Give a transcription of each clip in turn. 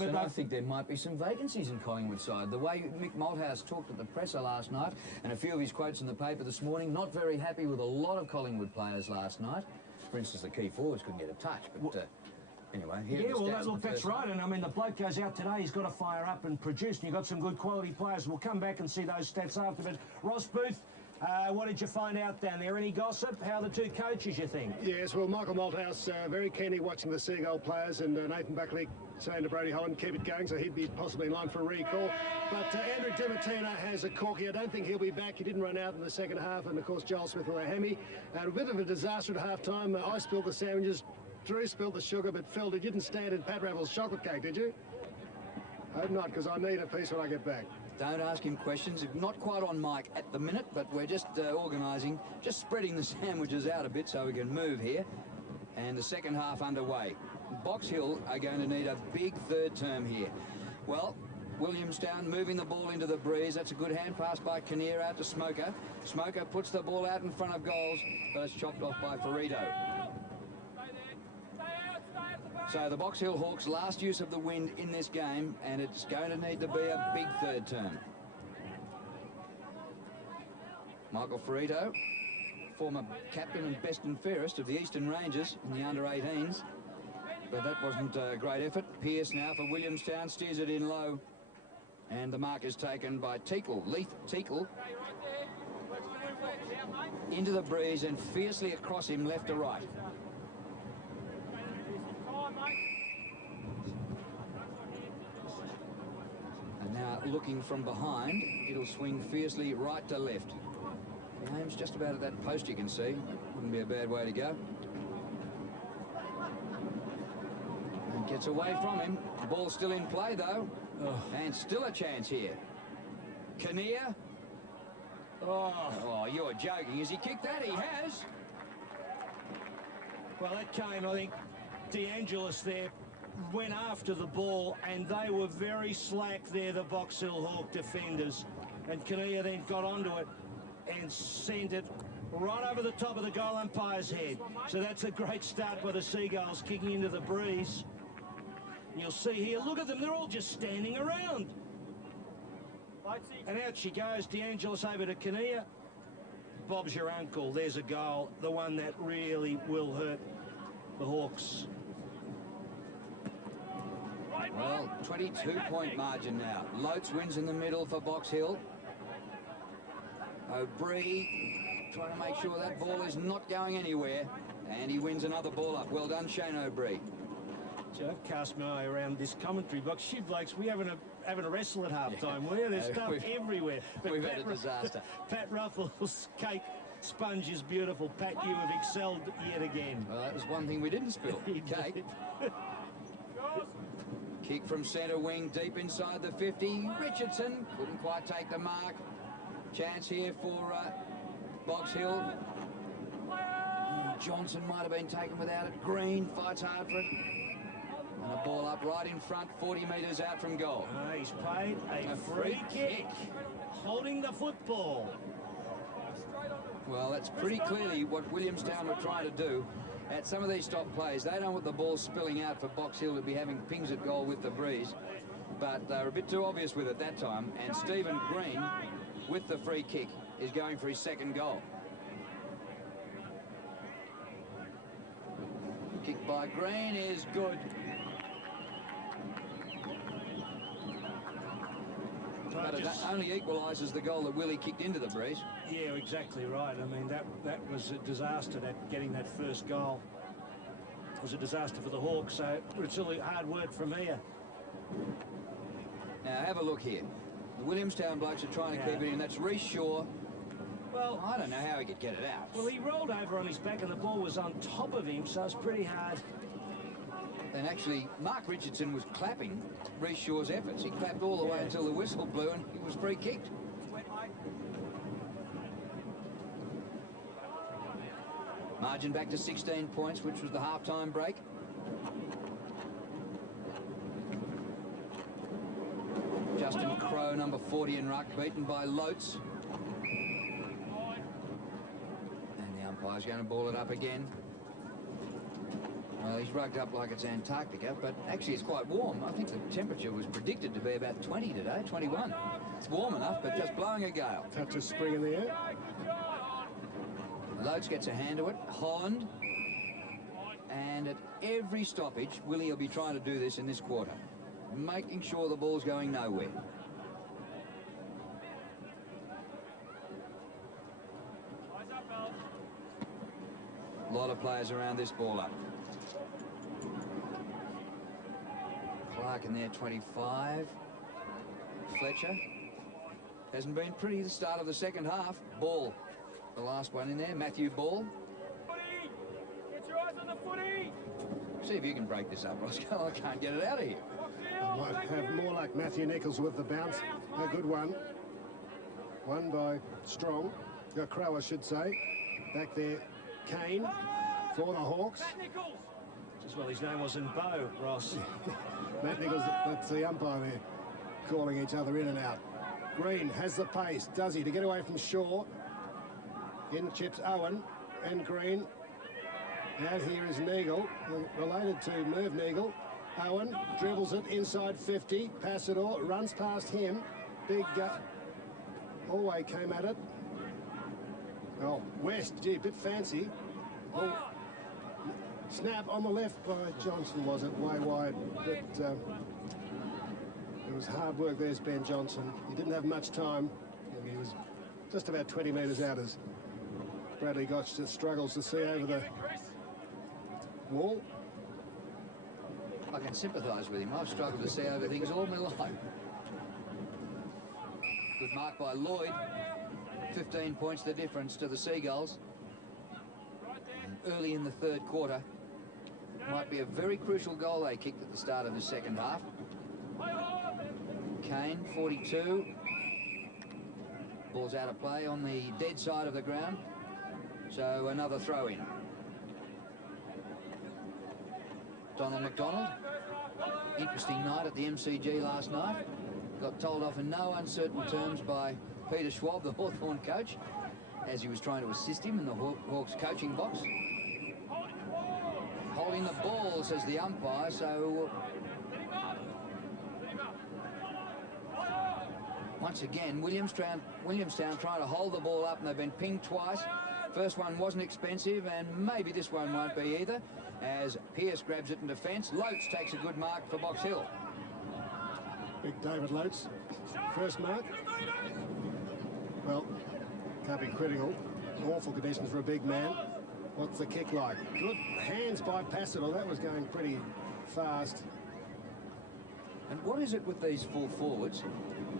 Yes, and I think there might be some vacancies in Collingwood side. The way Mick Malthouse talked at the presser last night, and a few of his quotes in the paper this morning, not very happy with a lot of Collingwood players last night. For instance, the key forwards couldn't get a touch, but anyway, yeah, well, look, that's right. And I mean, the bloke goes out today, he's got to fire up and produce, and you've got some good quality players. We'll come back and see those stats after. But Ross Booth, what did you find out down there? Any gossip? How are the two coaches, you think? Yes, well, Michael Malthouse very keenly watching the Seagull players, and Nathan Buckley saying to Brody Holland, keep it going, so he'd be possibly in line for a recall. But Andrew Dimartino has a corky. I don't think he'll be back. He didn't run out in the second half, and of course Joel Smith with a hammy. And a bit of a disaster at half-time. I spilled the sandwiches, Drew spilled the sugar, but Phil, you didn't stand in Pat Raffles' chocolate cake, did you? Hope not, because I need a piece when I get back. Don't ask him questions. Not quite on mic at the minute, but we're just organising, just spreading the sandwiches out a bit so we can move here. And the second half underway. Box Hill are going to need a big third term here. Well, Williamstown moving the ball into the breeze. That's a good hand pass by Kinnear out to Smoker. Smoker puts the ball out in front of goals, but it's chopped off by Ferrito. So the Box Hill Hawks' last use of the wind in this game, and it's going to need to be a big third term. Michael Ferrito, former captain and best and fairest of the Eastern Rangers in the under-18s, but that wasn't a great effort. Pearce now for Williamstown, steers it in low, and the mark is taken by Teakle, Leith Teakle, into the breeze and fiercely across him left to right. And now looking from behind, it'll swing fiercely right to left. The aim's just about at that post, you can see. Wouldn't be a bad way to go. And gets away from him. The ball's still in play though. And still a chance here. Kinnear. Oh, you're joking. Has he kicked that? He has. Well, that came, I think, DeAngelis there went after the ball, and they were very slack there, the Box Hill Hawk defenders. And Kinnear then got onto it and sent it right over the top of the goal umpire's head. So that's a great start by the Seagulls, kicking into the breeze. And you'll see here, look at them, they're all just standing around. And out she goes, DeAngelis over to Kinnear. Bob's your uncle, there's a goal, the one that really will hurt the Hawks. Well, 22-point margin now. Lotes wins in the middle for Box Hill. O'Bree trying to make sure that ball is not going anywhere, and he wins another ball up. Well done, Shane O'Bree. So I've cast my eye around this commentary box. You blokes, we having a wrestle at half-time, yeah. There's stuff everywhere. But we've had a disaster. Pat Ruffles' cake sponge is beautiful. Pat, you have excelled yet again. Well, that was one thing we didn't spill. Cake. Kick from centre wing, deep inside the 50. Richardson couldn't quite take the mark. Chance here for Box Hill. Johnson might have been taken without it. Green fights hard for it. And a ball up right in front, 40 metres out from goal. He's played a free kick, holding the football. Well, that's pretty clearly what Williamstown were trying to do. At some of these stop plays, they don't want the ball spilling out for Box Hill to be having pings at goal with the breeze. But they're a bit too obvious with it that time. And Stephen Green, with the free kick, is going for his second goal. Kick by Green is good. But it only equalises the goal that Willie kicked into the breeze. Yeah, exactly right. I mean, that was a disaster, that getting that first goal. It was a disaster for the Hawks, so it's really hard work from here. Now, have a look here. The Williamstown blokes are trying to keep it in. That's Reece Shaw. Well, I don't know how he could get it out. Well, he rolled over on his back and the ball was on top of him, so it's pretty hard. And actually, Mark Richardson was clapping Reece Shaw's efforts. He clapped all the way until the whistle blew and he was free kicked. Margin back to 16 points, which was the half-time break. Justin Crowe, number 40 in ruck, beaten by Lotes. And the umpire's going to ball it up again. Well, he's rugged up like it's Antarctica, but actually it's quite warm. I think the temperature was predicted to be about 20 today, 21. It's warm enough, but just blowing a gale. Touch of spring in the air. Loads gets a hand to it. Holland. And at every stoppage, Willie will be trying to do this in this quarter, making sure the ball's going nowhere. A lot of players around this ball up. Clark in there, 25. Fletcher. Hasn't been pretty the start of the second half. Ball, the last one in there. Matthew Ball. Get your eyes on the footy. See if you can break this up, Roscoe. I can't get it out of here. Might have more like Matthew Nichols with the bounce. A good one. Won by Strong. Crow, I should say. Back there, Kane for the Hawks. Just well, his name wasn't Bo, Ross. Matt Nichols, that's the umpire there, calling each other in and out. Green has the pace, does he, to get away from Shaw. In chips Owen and Green. Out here is Neagle, related to Merv Neagle. Owen dribbles it inside 50. Passador runs past him. Big Hallway came at it. Oh, West, gee, a bit fancy. Oh, snap on the left by Johnson, was it? Way wide. But it was hard work. There's Ben Johnson. He didn't have much time. He was just about 20 metres out as Bradley Gotch just struggles to see over the wall. I can sympathise with him. I've struggled to see over things all my life. Good mark by Lloyd. 15 points the difference to the Seagulls. And early in the third quarter. Might be a very crucial goal they kicked at the start of the second half. Kane, 42. Ball's out of play on the dead side of the ground. So another throw in. Donald McDonald. Interesting night at the MCG last night. Got told off in no uncertain terms by Peter Schwab, the Hawthorn coach, as he was trying to assist him in the Hawks coaching box. Holding the ball, says the umpire, so once again, Williamstown trying to hold the ball up, and they've been pinged twice. First one wasn't expensive, and maybe this one won't be either, as Pearce grabs it in defence. Loates takes a good mark for Box Hill. Big David Loates, first mark. Well, can't be critical. Awful conditions for a big man. What's the kick like? Good hands by Passador. That was going pretty fast. And what is it with these full forwards?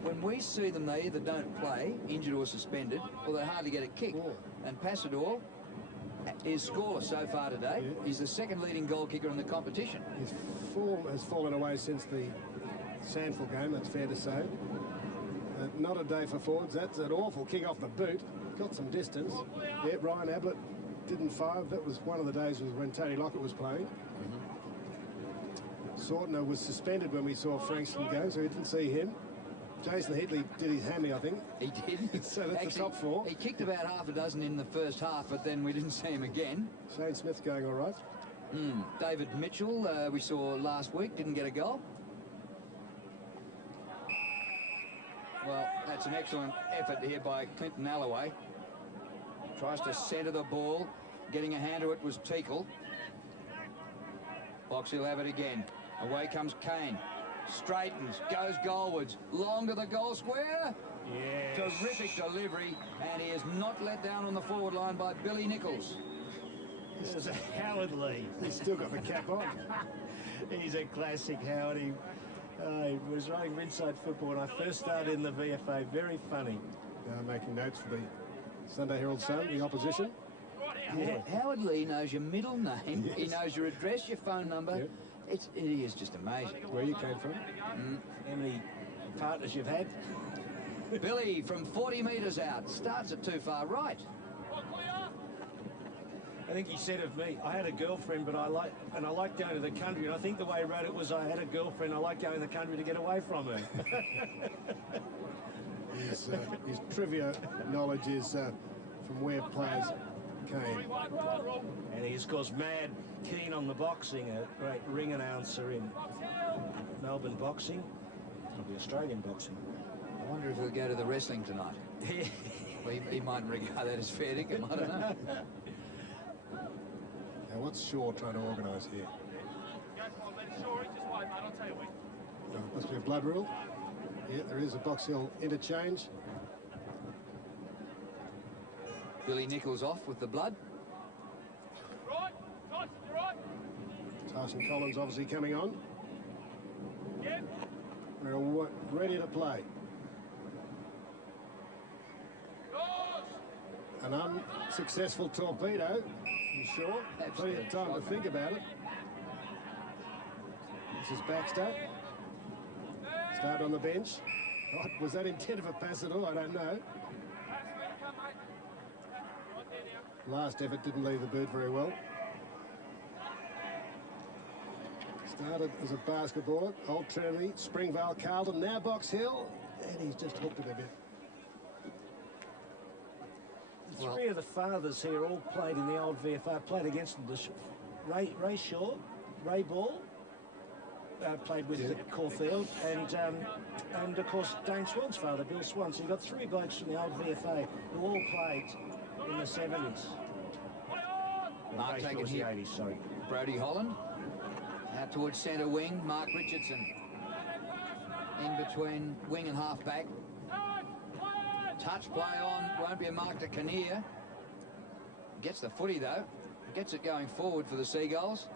When we see them, they either don't play, injured or suspended, or they hardly get a kick. Oh. And Passador is scoreless so far today. Yeah. He's the second leading goal kicker in the competition. His form has fallen away since the Sandford game, that's fair to say. Not a day for forwards. That's an awful kick off the boot. Got some distance. Yeah, Ryan Ablett didn't fire. That was one of the days when Tony Lockett was playing. Sortner was suspended when we saw Frankston go, so we didn't see him. Jason Heatley did his hammy, I think. He did. So that's actually, the top four. He kicked about half a dozen in the first half, but then we didn't see him again. Shane Smith going all right. David Mitchell, we saw last week, didn't get a goal. Well, that's an excellent effort here by Clinton Alloway. Tries to centre the ball. Getting a hand to it was Teakle. Box Hill have it again. Away comes Kane. Straightens, goes goalwards. Long to the goal square. Yes. Terrific delivery. And he is not let down on the forward line by Billy Nichols. There's a Howard Lee. He's still got the cap on. He's a classic, Howard. He was running inside football when I first started in the VFA. Very funny. Making notes for the Sunday Herald Sun, the opposition. Yeah. Howard Lee knows your middle name. Yes. He knows your address, your phone number. Yep. It is just amazing. Where you came from? How many partners you've had? Billy from 40 metres out. Starts it too far right. I think he said of me, I had a girlfriend, but I like going to the country. And I think the way he wrote it was, I had a girlfriend, I like going to the country to get away from her. His trivia knowledge is from where players Kane. And he's, of course, mad keen on the boxing, a great ring announcer in Melbourne boxing, probably Australian boxing. I wonder if he'll go to the wrestling tonight. Well, he mightn't regard that as fair dinkum, I don't know. Now, what's Shaw trying to organise here? Must be a blood rule. Yeah, there is a Box Hill interchange. Billy Nichols off with the blood. Right, you're right. Tyson Collins obviously coming on. Yep. We're all ready to play. An unsuccessful torpedo, I'm sure. Plenty of time to think about it. This is Baxter. Start on the bench. Oh, was that intended for pass at all? I don't know. Last effort didn't leave the boot very well. Started as a basketballer. Old Trinity, Springvale, Carlton, now Box Hill. And he's just hooked it a bit. Three of the fathers here all played in the old VFL, played against them. Ray Shaw, Ray Ball, played with the Caulfield, and of course Dane Swan's father, Bill Swan. So you've got three blokes from the old VFA who all played in the 70s. Mark taken the here. 80s, sorry. Brody Holland out towards centre wing. Mark Richardson in between wing and half back. Touch play on, won't be a mark to Kinnear. Gets the footy though, gets it going forward for the Seagulls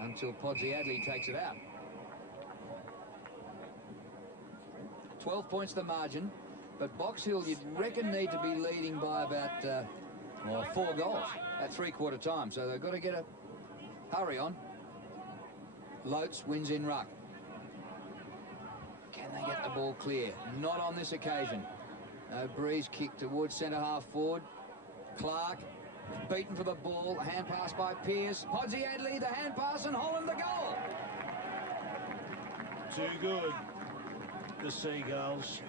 until Podsy Adley takes it out. 12 points the margin, but Box Hill you'd reckon need to be leading by about 4 goals at three-quarter time, so they've got to get a hurry on. Lotes wins in ruck. Can they get the ball clear? Not on this occasion. No breeze kick towards centre half forward. Clark beaten for the ball. Hand pass by Pearce. Podsy Adley, the hand pass, and Holland the goal. Too good, the Seagulls.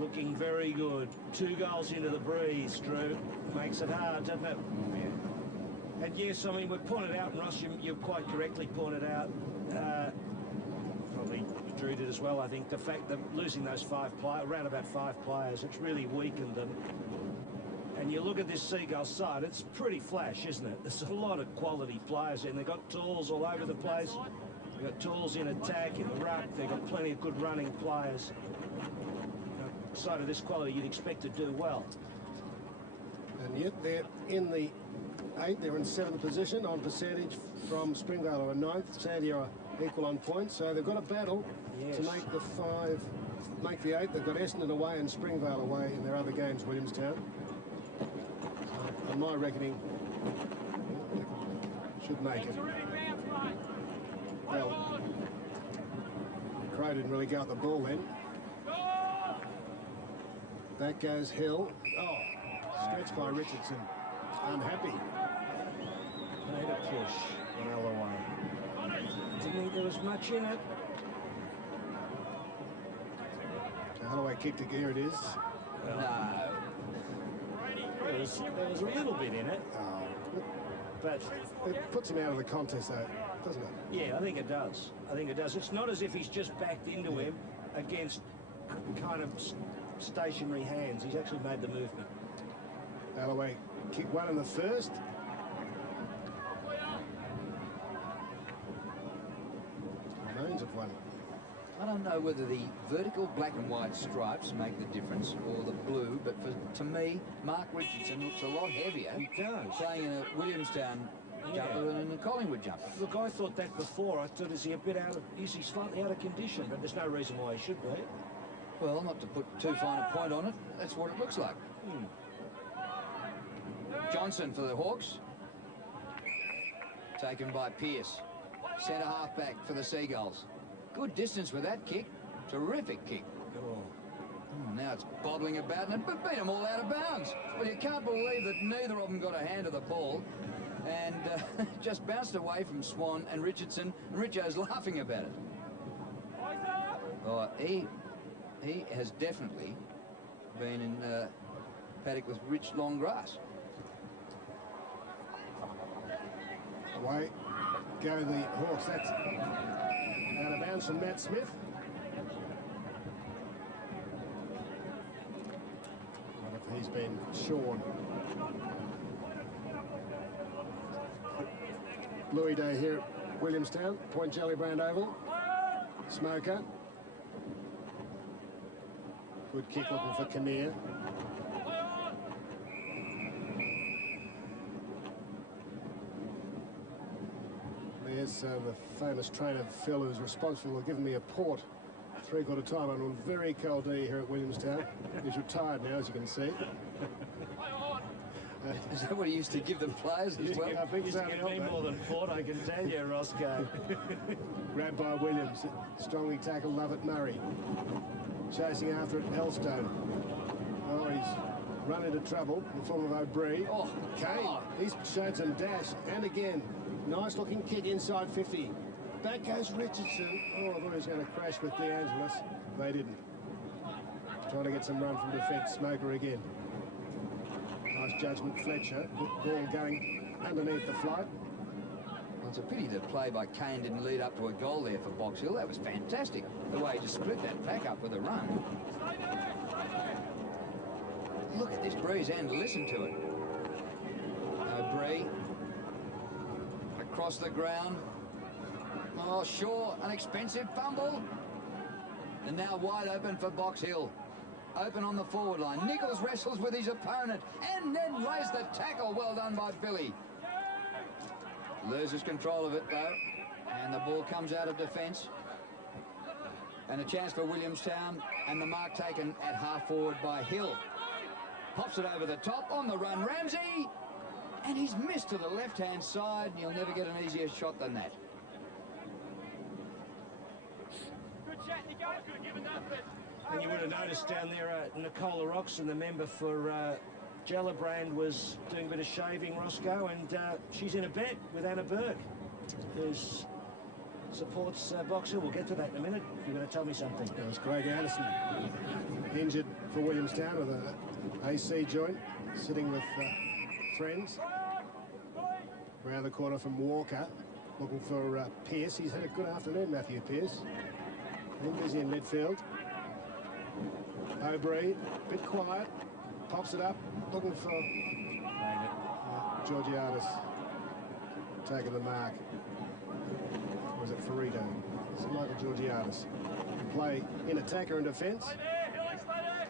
Looking very good. 2 goals into the breeze, Drew. Makes it hard, doesn't it? Yeah. And yes, I mean, we've pointed out, and Ross, you've quite correctly pointed out, probably Drew did as well, I think, the fact that losing those around about 5 players, it's really weakened them. And you look at this Seagull side, it's pretty flash, isn't it? There's a lot of quality players in. They've got tools all over the place. They've got tools in attack, in the ruck. They've got plenty of good running players. Side of this quality, you'd expect to do well. And yet they're in the 8th. They're in 7th position on percentage from Springvale on 9th. Sandy are equal on points, so they've got a battle to make the 5, make the 8th. They've got Essendon away and Springvale away in their other games, Williamstown. On my reckoning, should make it. Well, Crow didn't really go at the ball then. Back goes Hill. Oh, stretched by Richardson. Unhappy. Made a push in Alloway. Didn't think there was much in it. Holloway kicked it. Here it is. No. There was a little bit in it. Oh, But it puts him out of the contest, though, doesn't it? yeah, I think it does. I think it does. It's not as if he's just backed into him against kind of stationary hands. He's actually made the movement. Holloway kicked one in the first. Remains of one. I don't know whether the vertical black and white stripes make the difference or the blue, but to me, Mark Richardson looks a lot heavier. He does. Playing in a Williamstown jumper than in a Collingwood jumper. Look, I thought that before. I thought, is he a bit is he slightly out of condition? But there's no reason why he should be. Well, not to put too fine a point on it, that's what it looks like. Johnson for the Hawks. Taken by Pearce. Centre half back for the Seagulls. Good distance with that kick. Terrific kick. Oh. Now it's bobbling about, and it beat them all out of bounds. Well, you can't believe that neither of them got a hand of the ball and just bounced away from Swan and Richardson, and Richo's laughing about it. Oh, he has definitely been in paddock with rich long grass. Away go the Hawks. That's out of bounds from Matt Smith. What if he's been shorn? Bluey Day here at Williamstown, Point Gellibrand Oval. Smoker. Good kick looking for Kinnear. There's the famous trainer Phil, who's responsible for giving me a port 3/4 time on a very cold day here at Williamstown. He's retired now, as you can see. Is that what he used to give the players as well? I think Used so. to give me more than port, I can tell you, Roscoe. Grabbed by Williams. Strongly tackled Lovett Murray. Chasing after it, Elstone. Oh, he's run into trouble in the form of O'Brien. Oh, Kane, he's shown some dash. And again, nice looking kick inside 50. Back goes Richardson. Oh, I thought he was going to crash with De Angelis. They didn't. Trying to get some run from defence. Smoker again. Nice judgment, Fletcher. Ball going underneath the flight. Well, it's a pity the play by Kane didn't lead up to a goal there for Box Hill. That was fantastic, the way he just split that pack up with a run. Look at this breeze and listen to it. O'Brien across the ground. Oh, Shaw, an expensive fumble. And now wide open for Box Hill. Open on the forward line. Nichols wrestles with his opponent and then raised the tackle. Well done by Billy. Loses control of it though, and the ball comes out of defence. And a chance for Williamstown, and the mark taken at half forward by Hill. Pops it over the top, on the run Ramsey, and he's missed to the left-hand side, and you'll never get an easier shot than that. Good chat, you guys could have given that. And you would have noticed down there, Nicola Roxon, the member for Gellibrand, was doing a bit of shaving, Roscoe, and she's in a bet with Anna Burke, who supports Box Hill. We'll get to that in a minute. You're going to tell me something. That was Craig Anderson, injured for Williamstown with an AC joint, sitting with friends. Around the corner from Walker, looking for Pearce. He's had a good afternoon, Matthew Pearce. Been busy in midfield. O'Brien, bit quiet, pops it up, looking for Georgiadis taking the mark. Or was it Ferrito? It's Michael Georgiadis. Play in attacker and defence. Stay there, Hilly, stay there.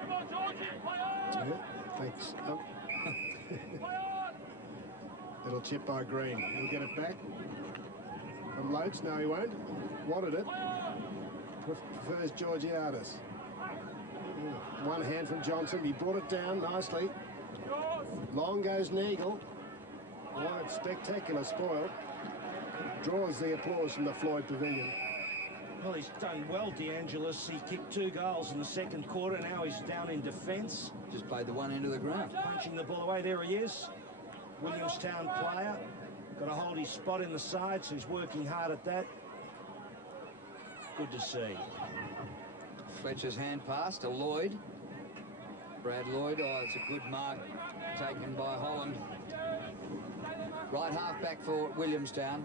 Come on, Georgie, play on. Yeah, thanks. Oh. Play on. Little chip by Green. He'll get it back. From Loates, no he won't. Wanted it. Prefers Georgiadis. One hand from Johnson. He brought it down nicely. Long goes Neagle. Wide, spectacular spoil. Draws the applause from the Floyd Pavilion. Well, he's done well, De Angelis. He kicked 2 goals in the second quarter. Now he's down in defence. Just played the one end of the ground. Punching the ball away. There he is. Williamstown player. Got to hold his spot in the side, so he's working hard at that. Good to see. Fletcher's hand pass to Lloyd. Brad Lloyd, oh, it's a good mark taken by Holland. Right half back for Williamstown.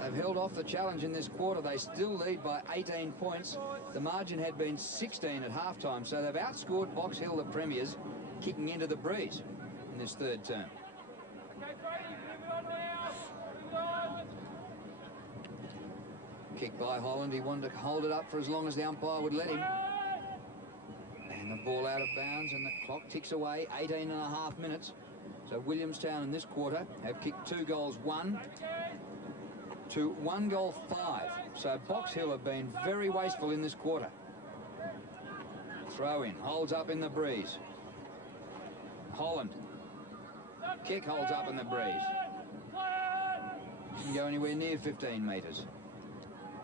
They've held off the challenge in this quarter. They still lead by 18 points. The margin had been 16 at halftime, so they've outscored Box Hill, the premiers, kicking into the breeze in this third term. Kick by Holland. He wanted to hold it up for as long as the umpire would let him. And the ball out of bounds, and the clock ticks away. 18.5 minutes. So Williamstown in this quarter have kicked 2 goals 1 to 1 goal 5. So Box Hill have been very wasteful in this quarter. Throw in, holds up in the breeze. Holland. Kick holds up in the breeze. Didn't go anywhere near 15 metres.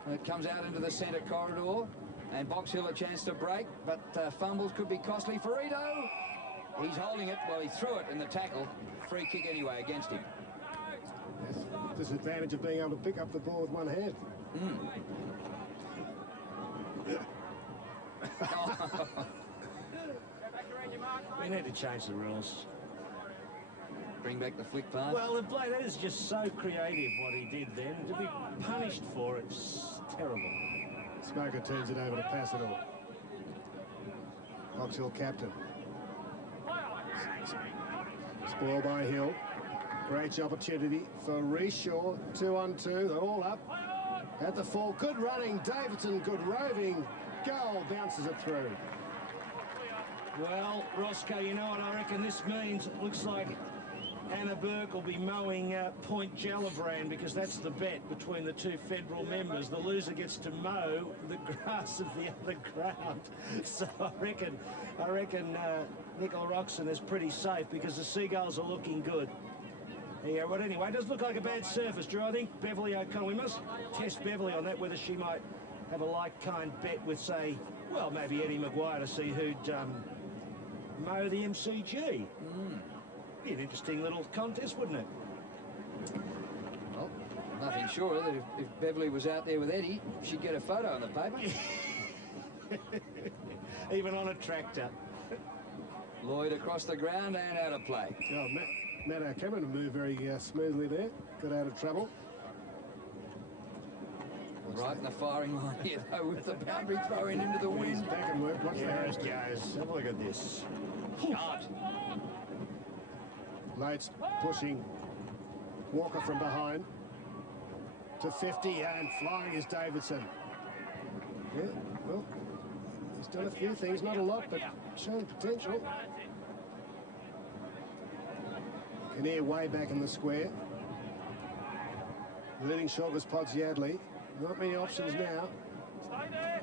It comes out into the centre corridor, and Box Hill a chance to break, but fumbles could be costly. Ferrito, he's holding it. Well, he threw it in the tackle. Free kick anyway against him. Yes, disadvantage of being able to pick up the ball with one hand. We need to change the rules. Bring back the flick pass. Well, the play, that is just so creative what he did then. To be punished for it's terrible. Smoker turns it over to Passador. Box Hill captain. Spoil by Hill. Great opportunity for Reshaw. 2-on-2. They're all up. At the full. Good running. Davidson. Good roving. Goal. Bounces it through. Well, Roscoe, you know what I reckon this means? It looks like Anna Burke will be mowing Point Gellibrand, because that's the bet between the two federal members. The loser gets to mow the grass of the other ground. So I reckon Nicol Roxon is pretty safe, because the Seagulls are looking good. Yeah, but anyway, it does look like a bad surface, Drew. I think Beverly O'Connell, we must test Beverly on that, whether she might have a like-kind bet with, say, well, maybe Eddie Maguire, to see who'd mow the MCG. Be an interesting little contest, wouldn't it? Well, nothing sure that if Beverly was out there with Eddie, she'd get a photo in the paper. Even on a tractor. Lloyd across the ground and out of play. Oh, Matt Cameron moved very smoothly there. Got out of trouble. Right in the firing line here, though, with the boundary throw in into the He's wind. back and work. Watch the There host. it goes. Have a look at this. Shot. Lates pushing Walker from behind to 50, and flying is Davidson. Yeah, well, he's done a few things, not a lot, but shown potential. Kinnear way back in the square. The leading shot was Podsiadly. Not many options now.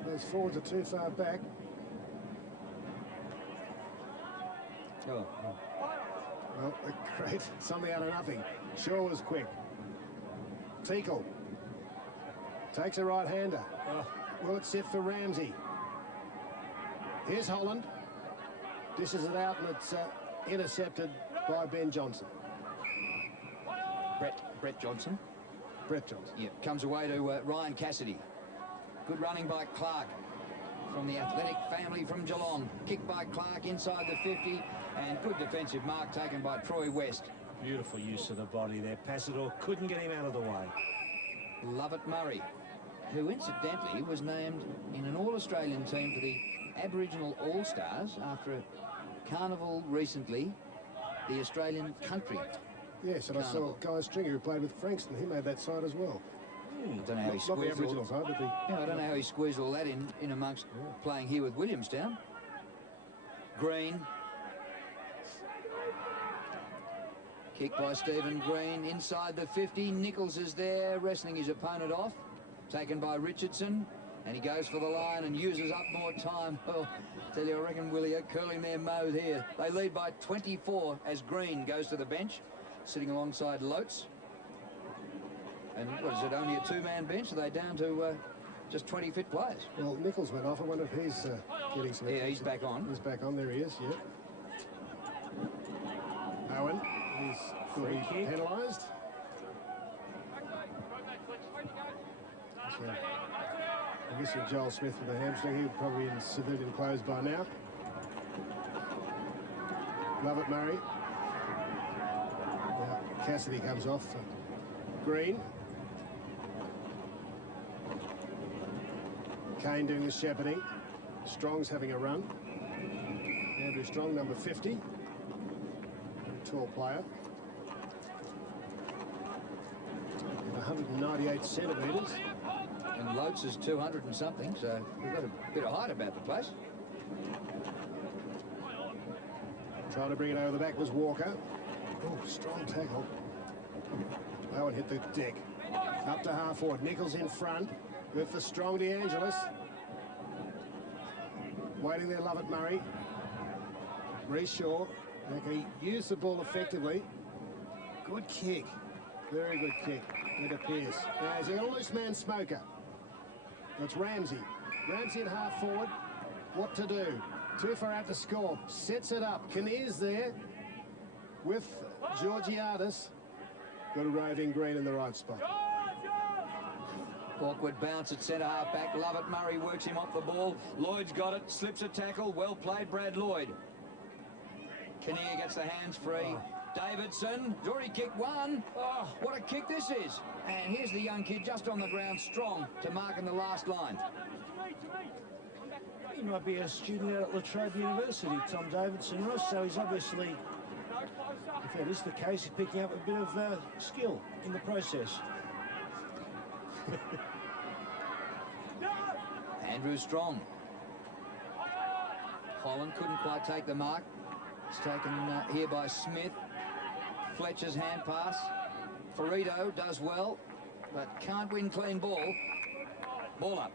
Those forwards are too far back. Oh. Well, great. Something out of nothing. Shaw was quick. Teakle takes a right-hander. Will it sit for Ramsey? Here's Holland. Dishes it out, and it's intercepted by Ben Johnson. Brett Johnson. Brett Johnson. Yeah, comes away to Ryan Cassidy. Good running by Clark from the athletic family from Geelong. Kick by Clark inside the 50, and good defensive mark taken by Troy West. Beautiful use of the body there. Passador couldn't get him out of the way. Lovett Murray, who incidentally was named in an All-Australian team for the Aboriginal All-Stars after a carnival recently, the Australian country. Yes, and Carnival. I saw Guy Stringer, who played with Frankston. He made that side as well. I don't know how he Not the squeezed Aboriginal all, side, but the... yeah, I don't know how he squeezed all that in amongst playing here with Williamstown. Green. Kick by Stephen Green inside the 50. Nichols is there, wrestling his opponent off. Taken by Richardson. And he goes for the line and uses up more time. Oh, tell you, I reckon Willie are curling their mows here. They lead by 24 as Green goes to the bench, sitting alongside Lotes. And what is it, only a two-man bench? Are they down to just 20 fit players? Well, Nichols went off. I wonder if he's getting some... Yeah, he's back on. He's back on. There he is, yeah. Owen is will be penalised. So, I guess with Joel Smith with the hamstring, he'll probably be in civilian clothes by now. Lovett Murray. Now, Cassidy comes off. Green. Kane doing the shepherding. Strong's having a run. Andrew Strong, number 50. Very tall player. And 198 centimetres. And Lotes is 200 and something, so we've got a bit of height about the place. Trying to bring it over the back was Walker. Oh, strong tackle. Owen hit the deck. Up to half forward. Nichols in front with the strong DeAngelis. Waiting there, Lovett Murray. Reshaw. Okay, used the ball effectively. Good kick. Very good kick. It appears. Now, he's a loose man Smoker. That's Ramsey. Ramsey in half forward. What to do? Too far out to score. Sets it up. Kinnear's there with Georgiadis. Got a roving Green in the right spot. Awkward bounce at centre half back. Lovett Murray works him off the ball. Lloyd's got it. Slips a tackle. Well played, Brad Lloyd. Kinnear gets the hands free. Davidson has already kicked one. Oh, what a kick this is. And here's the young kid just on the ground, strong to mark in the last line. He might be a student out at La Trobe University, Tom Davidson, Ross, so he's obviously, if that is the case, he's picking up a bit of skill in the process. Andrew Strong. Holland couldn't quite take the mark. It's taken here by Smith. Fletcher's hand pass. Ferrito does well, but can't win clean ball. Ball up.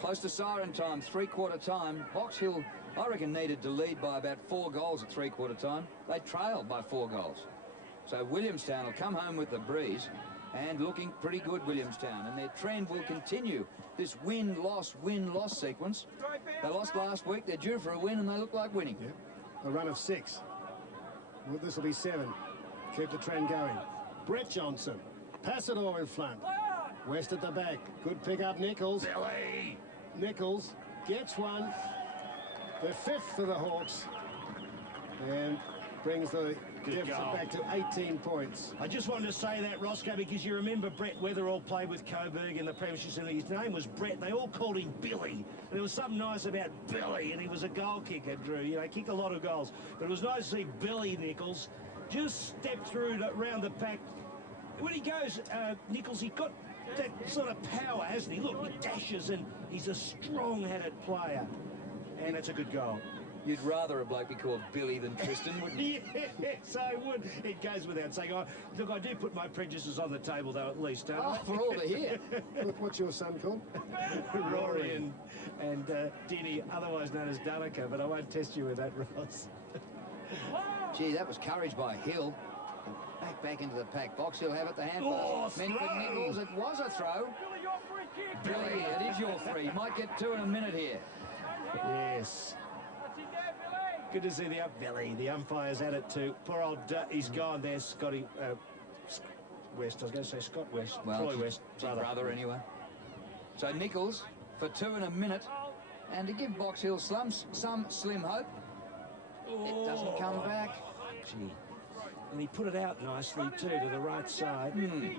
Close to siren time, three-quarter time. Box Hill, I reckon, needed to lead by about 4 goals at three-quarter time. They trailed by 4 goals. So Williamstown will come home with the breeze, and looking pretty good, Williamstown. And their trend will continue, this win-loss sequence. They lost last week, they're due for a win, and they look like winning. Yep. A run of 6. Well, this will be 7. Keep the trend going. Brett Johnson. Passador in front. West at the back. Good pick up, Nichols. Billy! Nichols gets one. The 5th for the Hawks. And brings the deficit back to 18 points. I just wanted to say that, Roscoe, because you remember Brett Weatherall played with Coburg in the Premiership, and his name was Brett. They all called him Billy. And there was something nice about Billy, and he was a goal kicker, Drew. You know, he kicked a lot of goals. But it was nice to see Billy Nichols just step through around the pack. When he goes, Nichols, he got that sort of power, hasn't he? Look, he dashes, and he's a strong-headed player. And it's a good goal. You'd rather a bloke be called Billy than Tristan, wouldn't you? Yes, I would. It goes without saying. Look, I do put my prejudices on the table, though, at least, don't I? For all to hear. What's your son called? Rory and Dini, otherwise known as Danica, but I won't test you with that, Ross. Gee, that was courage by Hill. Back into the pack. Box Hill have it, the hand pass. Meant for Nichols. It was a throw. Billy, your free kick. Billy, it is your free. Might get 2 in a minute here. Yes. That's it there, Billy. Good to see the umpire's at it too. Poor old, he's gone there, Scotty West. I was going to say Scott West. Well, Troy West. Brother anyway. So Nichols for 2 in a minute. And to give Box Hill some slim hope, it doesn't come back. Gee. And he put it out nicely too, to the right side. Runners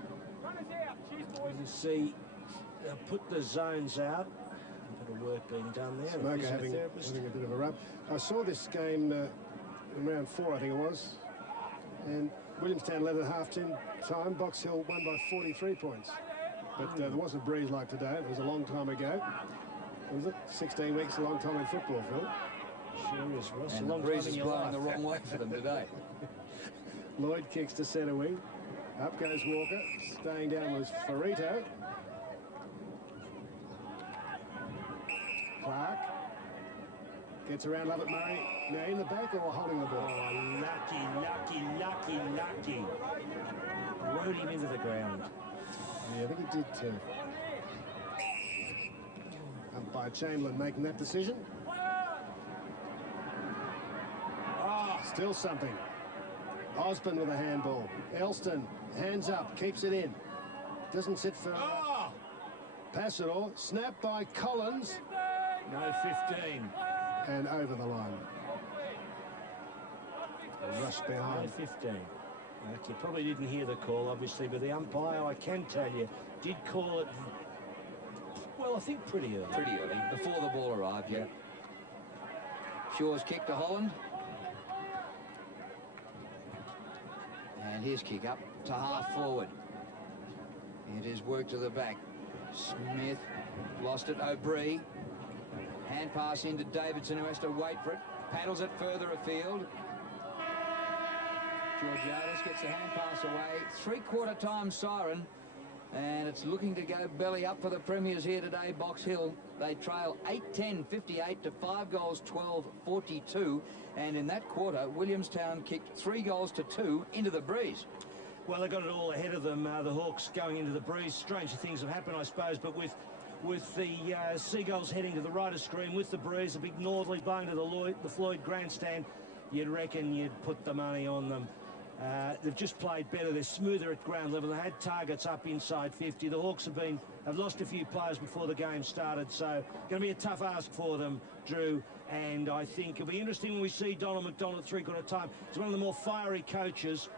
out. Cheers, boys. You see, put the zones out. A bit of work being done there. Smoker having a bit of a rub. I saw this game in round 4, I think it was. And Williamstown led at half-time. Box Hill won by 43 points. But there wasn't a breeze like today. It was a long time ago. Was it? 16 weeks, a long time in football, Phil. Sure is, Ross. And a long the breeze time is in your blowing life. the wrong way for them today. Lloyd kicks to centre wing. Up goes Walker. Staying down was Ferrito. Clark gets around Lovett Murray. Now in the back or holding the ball? Oh, lucky. Rode him into the ground. Yeah, I think he did too. Umpire Chamberlain making that decision. Still something. Osborne with a handball. Elston, hands up, keeps it in. Doesn't sit for Passador. Snap by Collins. No 15. And over the line. A rush behind. No 15. You probably didn't hear the call, obviously, but the umpire, I can tell you, did call it, well, I think pretty early. Pretty early, before the ball arrived, yeah. Shaw's kick to Holland. And his kick up to half forward. It is work to the back. Smith lost it. O'Brien. Hand pass into Davidson, who has to wait for it. Paddles it further afield. Georgiadis gets the hand pass away. Three-quarter time siren. And it's looking to go belly up for the Premiers here today, Box Hill. They trail 8-10, 58 to 5 goals, 12, 42. And in that quarter, Williamstown kicked 3 goals to 2 into the breeze. Well, they got it all ahead of them, the Hawks going into the breeze. Stranger things have happened, I suppose, but with the Seagulls heading to the right of screen with the breeze, a big northerly blowing to the Floyd grandstand, you'd reckon you'd put the money on them. They've just played better. They're smoother at ground level. They had targets up inside 50. The Hawks have lost a few players before the game started, so going to be a tough ask for them, Drew. And I think it'll be interesting when we see Donald McDonald at three-quarter time. He's one of the more fiery coaches